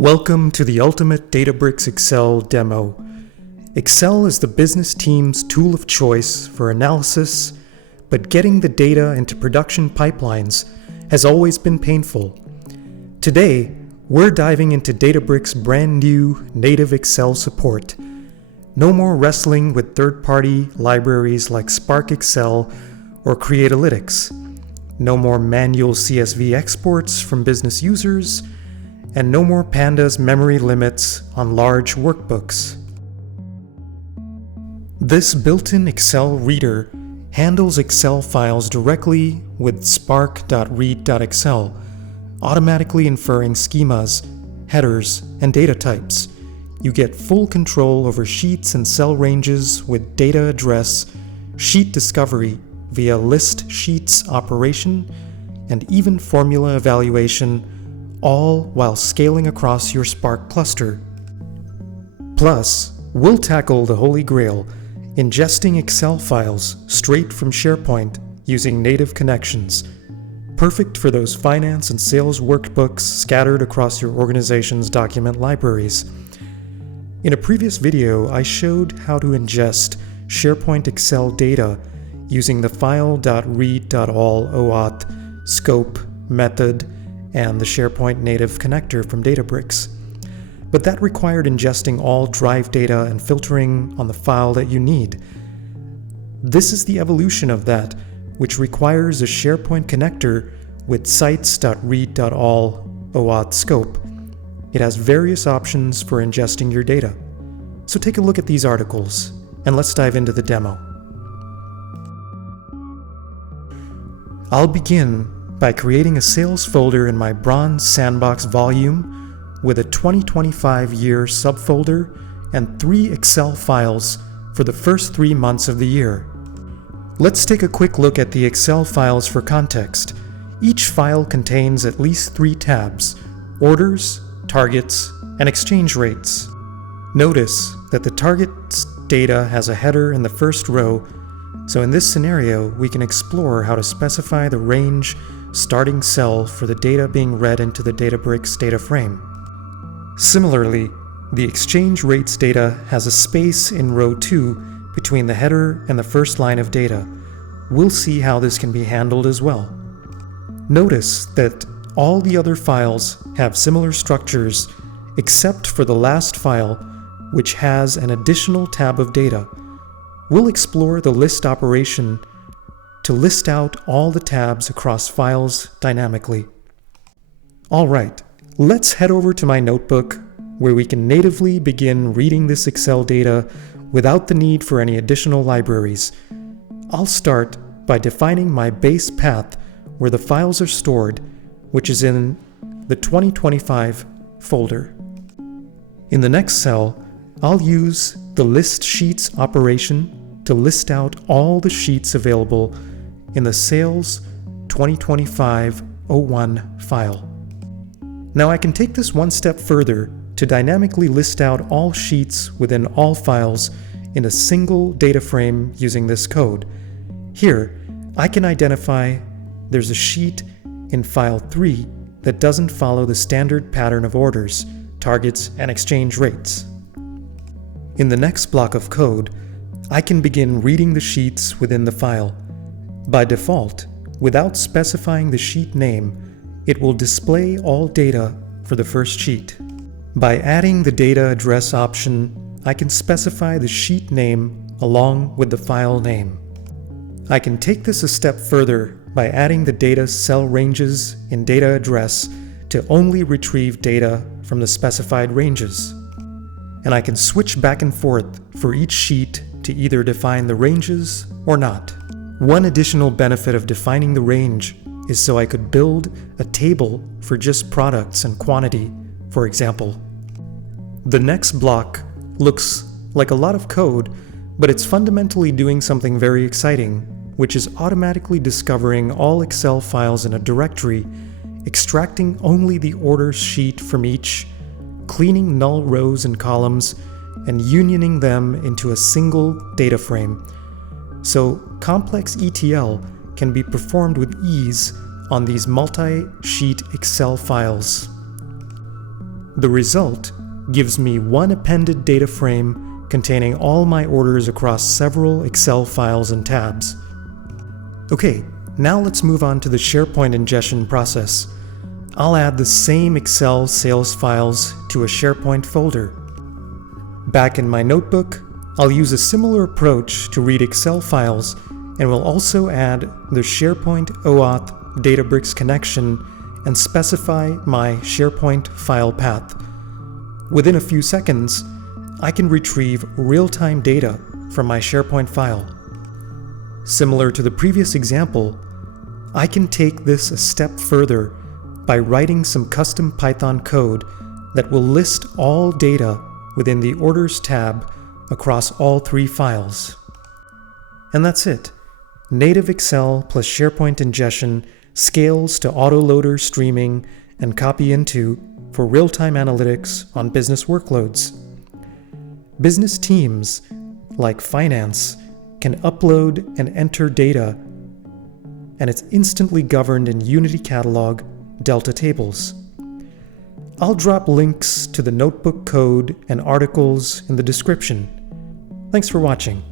Welcome to the ultimate Databricks Excel demo. Excel is the business team's tool of choice for analysis, but getting the data into production pipelines has always been painful. Today, we're diving into Databricks' brand new native Excel support. No more wrestling with third-party libraries like Spark.Excel or Creatalytics. No more manual CSV exports from business users, and no more pandas memory limits on large workbooks. This built-in Excel reader handles Excel files directly with spark.read.excel, automatically inferring schemas, headers, and data types. You get full control over sheets and cell ranges with dataAddress, sheet discovery via listSheets operation, and even formula evaluation, all while scaling across your Spark cluster. Plus, we'll tackle the holy grail, ingesting Excel files straight from SharePoint using native connections, perfect for those finance and sales workbooks scattered across your organization's document libraries. In a previous video, I showed how to ingest SharePoint Excel data using the file.read.all oAuth scope method and the SharePoint native connector from Databricks. But that required ingesting all drive data and filtering on the file that you need. This is the evolution of that, which requires a SharePoint connector with Sites.Read.All oAuth scope. It has various options for ingesting your data. So take a look at these articles, and let's dive into the demo. I'll begin by creating a sales folder in my Bronze Sandbox volume with a 2025 year subfolder and 3 Excel files for the first 3 months of the year. Let's take a quick look at the Excel files for context. Each file contains at least 3 tabs: orders, targets, and exchange rates. Notice that the targets data has a header in the first row, so in this scenario we can explore how to specify the range starting cell for the data being read into the Databricks data frame. Similarly, the exchange rates data has a space in row 2 between the header and the first line of data. We'll see how this can be handled as well. Notice that all the other files have similar structures except for the last file, which has an additional tab of data. We'll explore the list operation to list out all the tabs across files dynamically. Alright, let's head over to my notebook where we can natively begin reading this Excel data without the need for any additional libraries. I'll start by defining my base path where the files are stored, which is in the 2025 folder. In the next cell, I'll use the listSheets operation to list out all the sheets available in the Sales 2025-01 file. Now I can take this one step further to dynamically list out all sheets within all files in a single data frame using this code. Here, I can identify there's a sheet in file 3 that doesn't follow the standard pattern of orders, targets, and exchange rates. In the next block of code, I can begin reading the sheets within the file. By default, without specifying the sheet name, it will display all data for the first sheet. By adding the dataAddress option, I can specify the sheet name along with the file name. I can take this a step further by adding the data cell ranges in dataAddress to only retrieve data from the specified ranges. And I can switch back and forth for each sheet to either define the ranges or not. One additional benefit of defining the range is so I could build a table for just products and quantity, for example. The next block looks like a lot of code, but it's fundamentally doing something very exciting, which is automatically discovering all Excel files in a directory, extracting only the orders sheet from each, cleaning null rows and columns, and unioning them into a single data frame. So complex ETL can be performed with ease on these multi-sheet Excel files. The result gives me one appended data frame containing all my orders across several Excel files and tabs. Okay, now let's move on to the SharePoint ingestion process. I'll add the same Excel sales files to a SharePoint folder. Back in my notebook, I'll use a similar approach to read Excel files, and will also add the SharePoint oAuth Databricks connection and specify my SharePoint file path. Within a few seconds, I can retrieve real-time data from my SharePoint file. Similar to the previous example, I can take this a step further by writing some custom Python code that will list all data within the Orders tab across all 3 files. And that's it. Native Excel plus SharePoint ingestion scales to autoloader streaming and copy into for real-time analytics on business workloads. Business teams, like finance, can upload and enter data, and it's instantly governed in Unity Catalog Delta tables. I'll drop links to the notebook code and articles in the description. Thanks for watching.